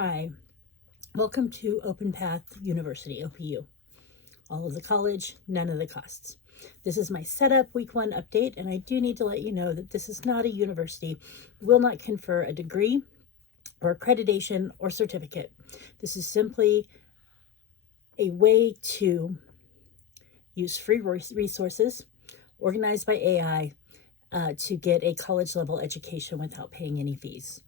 Hi, welcome to Open Path University, OPU. All of the college, none of the costs. This is my setup week 1 update, and I do need to let you know that this is not a university, will not confer a degree or accreditation or certificate. This is simply a way to use free resources organized by AI to get a college level education without paying any fees.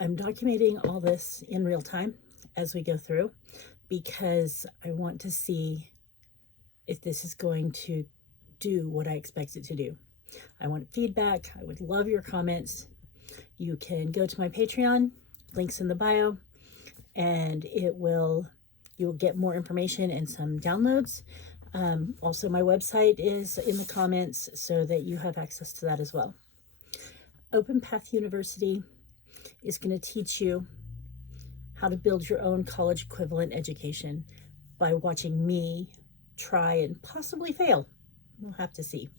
I'm documenting all this in real time as we go through because I want to see if this is going to do what I expect it to do. I want feedback. I would love your comments. You can go to my Patreon, links in the bio, and you'll get more information and some downloads. Also, my website is in the comments so that you have access to that as well. Open Path University is going to teach you how to build your own college equivalent education by watching me try and possibly fail. We'll have to see.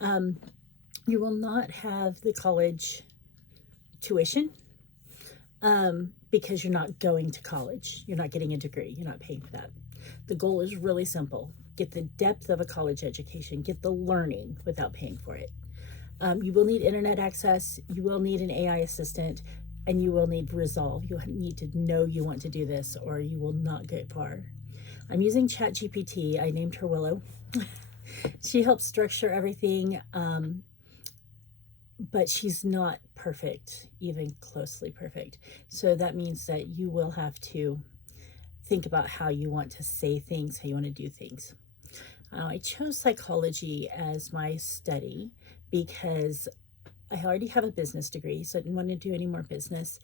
You will not have the college tuition because you're not going to college. You're not getting a degree. You're not paying for that. The goal is really simple. Get the depth of a college education. Get the learning without paying for it. You will need internet access, you will need an AI assistant, and you will need resolve. You need to know you want to do this or you will not get far. I'm using ChatGPT. I named her Willow. She helps structure everything, but she's not perfect, even closely perfect. So that means that you will have to think about how you want to say things, how you want to do things. I chose psychology as my study because I already have a business degree, so I didn't want to do any more business,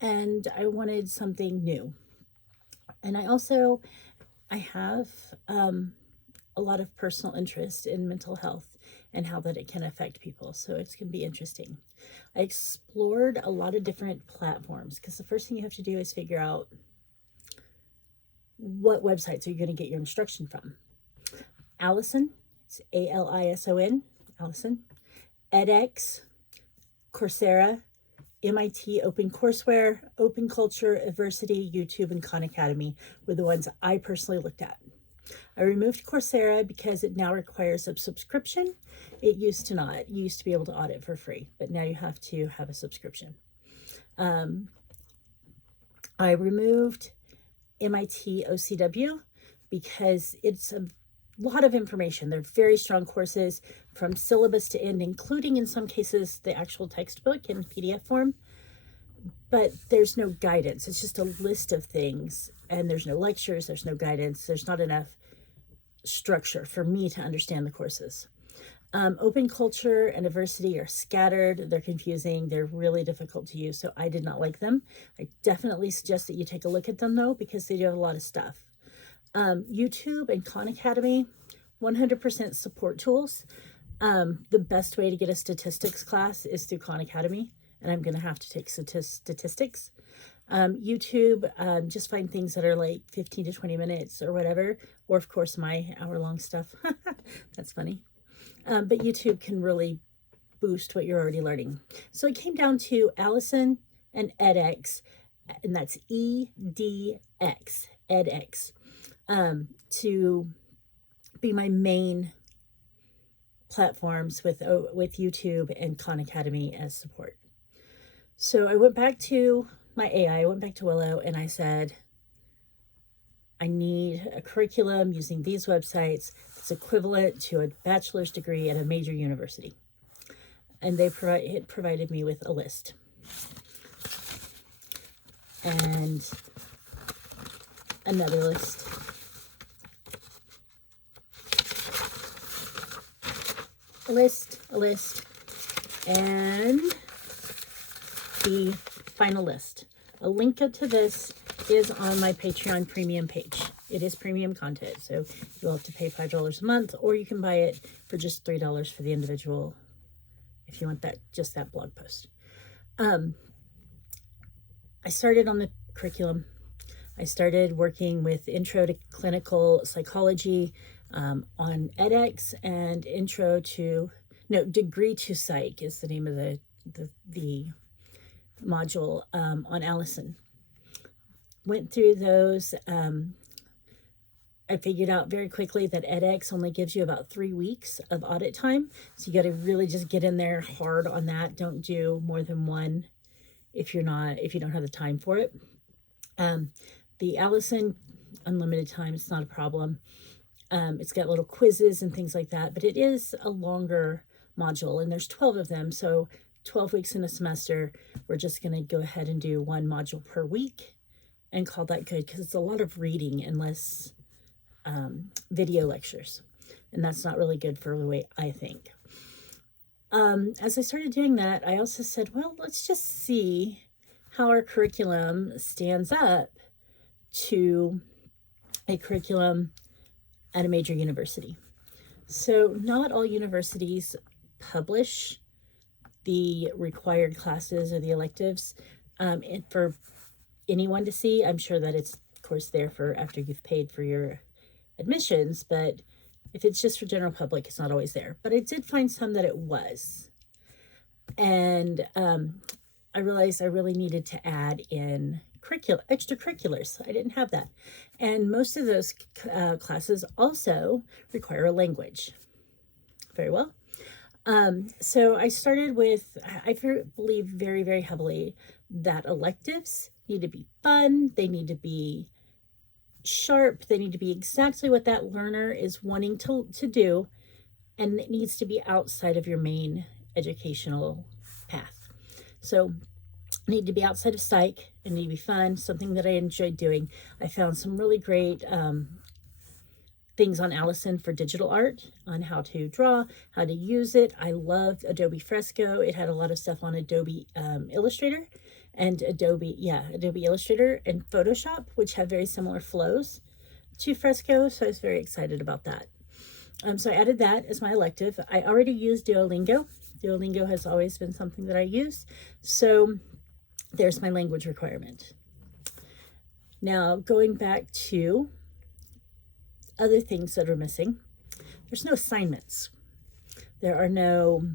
and I wanted something new. And I have a lot of personal interest in mental health and how that it can affect people, so it's going to be interesting. I explored a lot of different platforms because the first thing you have to do is figure out what websites are you going to get your instruction from. Allison, it's Alison, Allison, edX, Coursera, MIT OpenCourseWare, Open Culture, Adversity, YouTube, and Khan Academy were the ones I personally looked at. I removed Coursera because it now requires a subscription. It used to not. You used to be able to audit for free, but now you have to have a subscription. I removed MIT OCW because it's a lot of information. They're very strong courses from syllabus to end, including in some cases the actual textbook in PDF form, but there's no guidance. It's just a list of things, and there's no lectures, there's no guidance, there's not enough structure for me to understand the courses. Open Culture and Adversity are scattered, they're confusing, they're really difficult to use, so I did not like them. I definitely suggest that you take a look at them though, because they do have a lot of stuff. YouTube and Khan Academy, 100% support tools. The best way to get a statistics class is through Khan Academy, and I'm going to have to take statistics. YouTube, just find things that are like 15 to 20 minutes or whatever, or of course my hour-long stuff. That's funny. But YouTube can really boost what you're already learning. So it came down to Allison and edX, and that's EDX, edX. To be my main platforms with YouTube and Khan Academy as support. So I went back to my AI, I went back to Willow, and I said, I need a curriculum using these websites that's equivalent to a bachelor's degree at a major university. And it provided me with a list. And another list. A list, and the final list. A link to this is on my Patreon premium page. It is premium content, so you'll have to pay $5 a month, or you can buy it for just $3 for the individual if you want just that blog post. I started on the curriculum. I started working with Intro to Clinical Psychology on edX, and Degree to Psych is the name of the module on Allison. Went through those. I figured out very quickly that edX only gives you about 3 weeks of audit time. So you got to really just get in there hard on that. Don't do more than one if you don't have the time for it. The Allison, unlimited time, it's not a problem. It's got little quizzes and things like that, but it is a longer module, and there's 12 of them. So 12 weeks in a semester, we're just going to go ahead and do one module per week and call that good, because it's a lot of reading and less video lectures, and that's not really good for the way I think. As I started doing that, I also said, well, let's just see how our curriculum stands up to a curriculum at a major university. So not all universities publish the required classes or the electives for anyone to see. I'm sure that it's, of course, there for after you've paid for your admissions, but if it's just for general public, it's not always there. But I did find some that it was. And I realized I really needed to add in extracurriculars. I didn't have that. And most of those classes also require a language. Very well. So I started with, I believe very, very heavily that electives need to be fun. They need to be sharp. They need to be exactly what that learner is wanting to do. And it needs to be outside of your main educational path. So need to be outside of psych and need to be fun, something that I enjoyed doing. I found some really great things on Allison for digital art, on how to draw, how to use it. I loved Adobe Fresco. It had a lot of stuff on Adobe Illustrator and Adobe Illustrator and Photoshop, which have very similar flows to Fresco. So I was very excited about that. So I added that as my elective. I already used Duolingo. Duolingo has always been something that I use. So there's my language requirement. Now, going back to other things that are missing, there's no assignments. There are no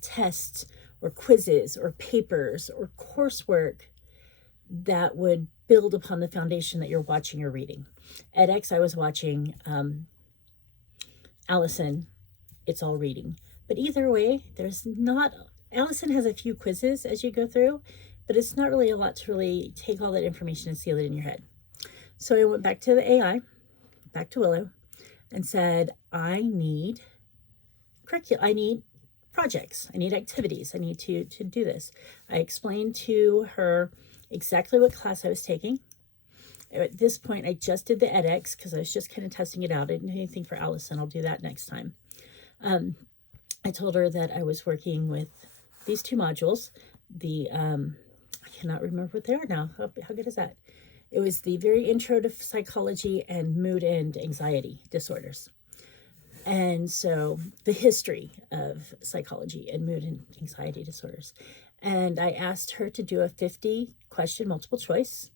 tests or quizzes or papers or coursework that would build upon the foundation that you're watching or reading. edX, I was watching. Allison, it's all reading. But either way, Allison has a few quizzes as you go through, but it's not really a lot to really take all that information and seal it in your head. So I went back to the AI, back to Willow, and said, I need projects, I need activities, I need to do this. I explained to her exactly what class I was taking. At this point, I just did the edX because I was just kind of testing it out. I didn't do anything for Allison. I'll do that next time. I told her that I was working with these 2 modules. I cannot remember what they are now. How good is that? It was the very intro to psychology and mood and anxiety disorders. And so the history of psychology and mood and anxiety disorders. And I asked her to do a 50-question multiple choice.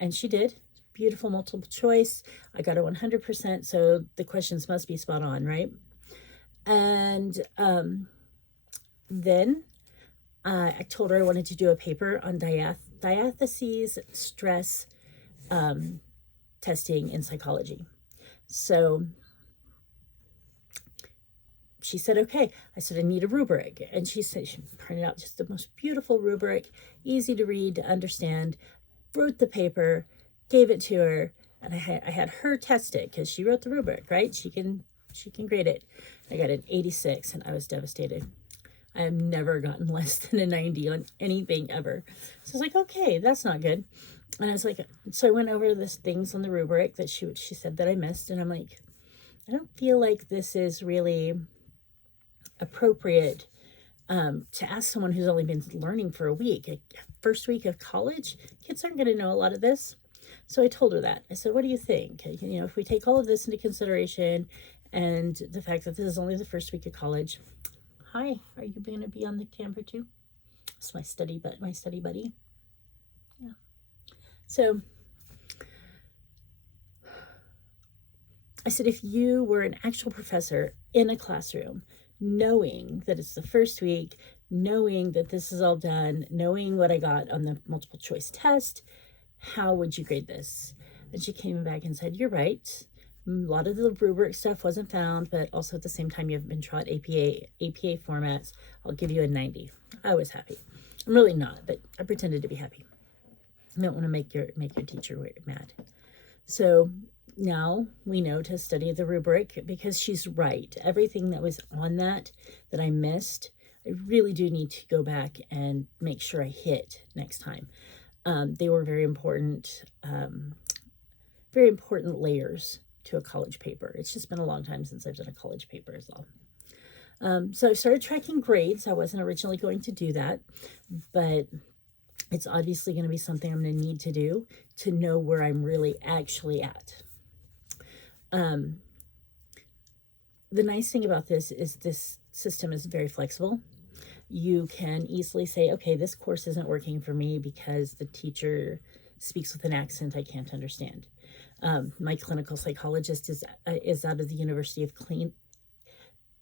And she did. Beautiful multiple choice. I got a 100%, so the questions must be spot on, right? And then I told her I wanted to do a paper on diatheses stress testing in psychology. So she said, okay. I said, I need a rubric. And she said, she printed out just the most beautiful rubric, easy to read, to understand, wrote the paper, gave it to her, and I had her test it because she wrote the rubric, right? She can grade it. I got an 86 and I was devastated. I have never gotten less than a 90 on anything ever. So I was like, okay, that's not good. And I was like, so I went over the things on the rubric that she said that I missed, and I'm like, I don't feel like this is really appropriate to ask someone who's only been learning for a week. First week of college, kids aren't going to know a lot of this. So I told her that. I said, what do you think? If we take all of this into consideration and the fact that this is only the first week of college. Hi, are you going to be on the camera too? It's my study buddy. Yeah. So I said, if you were an actual professor in a classroom, knowing that it's the first week, knowing that this is all done, knowing what I got on the multiple choice test, how would you grade this? And she came back and said, you're right. A lot of the rubric stuff wasn't found, but also at the same time, you haven't been taught APA formats. I'll give you a 90. I was happy. I'm really not, but I pretended to be happy. I don't want to make your teacher mad. So now we know to study the rubric, because she's right. Everything that was on that I missed, I really do need to go back and make sure I hit next time. They were very important layers to a college paper. It's just been a long time since I've done a college paper as well. So I started tracking grades. I wasn't originally going to do that, but it's obviously going to be something I'm going to need to do to know where I'm really actually at. The nice thing about this is this system is very flexible. You can easily say, okay, this course isn't working for me because the teacher speaks with an accent I can't understand. My clinical psychologist is out of the University of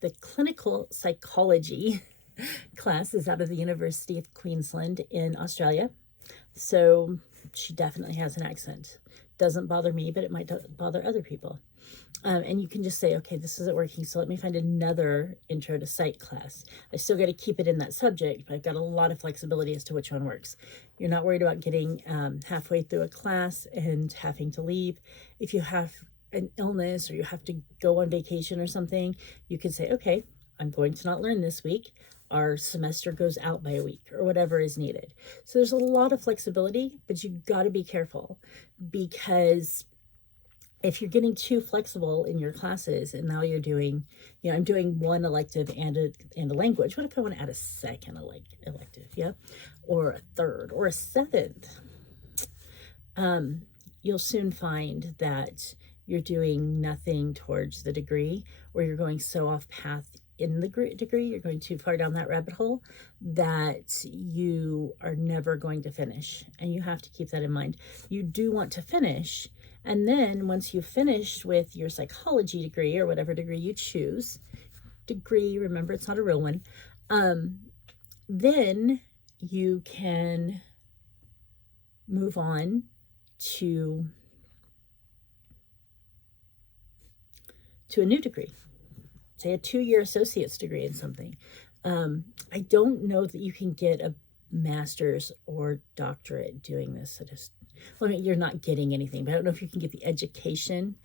the clinical psychology class is out of the University of Queensland in Australia. So she definitely has an accent. Doesn't bother me, but it might bother other people. And you can just say, okay, this isn't working, so let me find another intro to psych class. I still got to keep it in that subject, but I've got a lot of flexibility as to which one works. You're not worried about getting halfway through a class and having to leave. If you have an illness or you have to go on vacation or something, you can say, okay, I'm going to not learn this week. Our semester goes out by a week or whatever is needed. So there's a lot of flexibility, but you got to be careful, because if you're getting too flexible in your classes and now you're doing, I'm doing one elective and a language. What if I want to add a second elective? Yeah. Or a third or a seventh? You'll soon find that you're doing nothing towards the degree, or you're going so off path in the degree, you're going too far down that rabbit hole that you are never going to finish. And you have to keep that in mind. You do want to finish. And then once you've finished with your psychology degree or whatever degree you choose, remember, it's not a real one, then you can move on to a new degree, say a 2-year associate's degree in something. I don't know that you can get a master's or doctorate doing this. You're not getting anything, but I don't know if you can get the education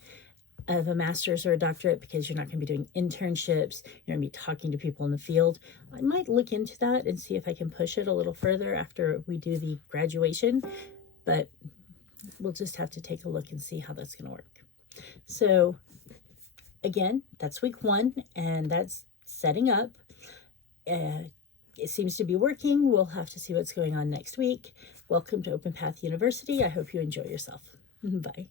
of a master's or a doctorate, because you're not going to be doing internships. You're going to be talking to people in the field. I might look into that and see if I can push it a little further after we do the graduation, but we'll just have to take a look and see how that's going to work. So again, that's week 1, and that's setting up. It seems to be working. We'll have to see what's going on next week. Welcome to Open Path University. I hope you enjoy yourself. Bye.